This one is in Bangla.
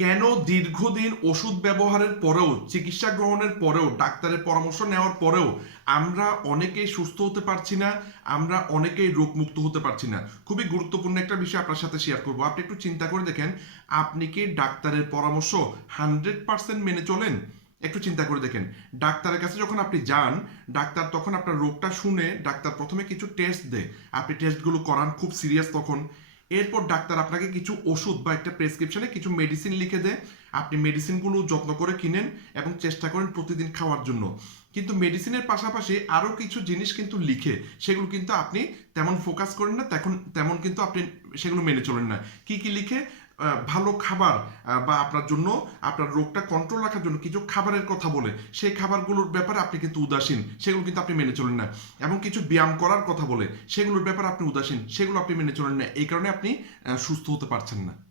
কেন দীর্ঘদিন ওষুধ ব্যবহারের পরেও, চিকিৎসা গ্রহণের পরেও, ডাক্তারের পরামর্শ নেওয়ার পরেও আমরা অনেকেই সুস্থ হতে পারছি না, আমরা অনেকেই রোগমুক্ত হতে পারছি না? খুবই গুরুত্বপূর্ণ একটা বিষয় আপনার সাথে শেয়ার করব। আপনি একটু চিন্তা করে দেখেন, আপনি কি ডাক্তারের পরামর্শ হান্ড্রেড পার্সেন্ট মেনে চলেন? একটু চিন্তা করে দেখেন। ডাক্তারের কাছে যখন আপনি যান, ডাক্তার তখন আপনার রোগটা শুনে ডাক্তার প্রথমে কিছু টেস্ট দেয়। আপনি টেস্টগুলো করান খুব সিরিয়াস তখন। এরপর ডাক্তার আপনাকে কিছু ওষুধ বা একটা প্রেসক্রিপশনে কিছু মেডিসিন লিখে দেয়। আপনি মেডিসিনগুলো যত্ন করে কিনেন এবং চেষ্টা করেন প্রতিদিন খাওয়ার জন্য। কিন্তু মেডিসিনের পাশাপাশি আরও কিছু জিনিস কিন্তু লিখে, সেগুলো কিন্তু আপনি তেমন ফোকাস করেন না তেমন তেমন কিন্তু আপনি সেগুলো মেনে চলেন না। কি কি লিখে? ভালো খাবার বা আপনার জন্য আপনার রোগটা কন্ট্রোল রাখার জন্য কিছু খাবারের কথা বলে, সেই খাবারগুলোর ব্যাপারে আপনি কিন্তু উদাসীন, সেগুলো কিন্তু আপনি মেনে চলেন না। এবং কিছু ব্যায়াম করার কথা বলে, সেগুলোর ব্যাপারে আপনি উদাসীন, সেগুলো আপনি মেনে চলেন না। এই কারণে আপনি সুস্থ হতে পারছেন না।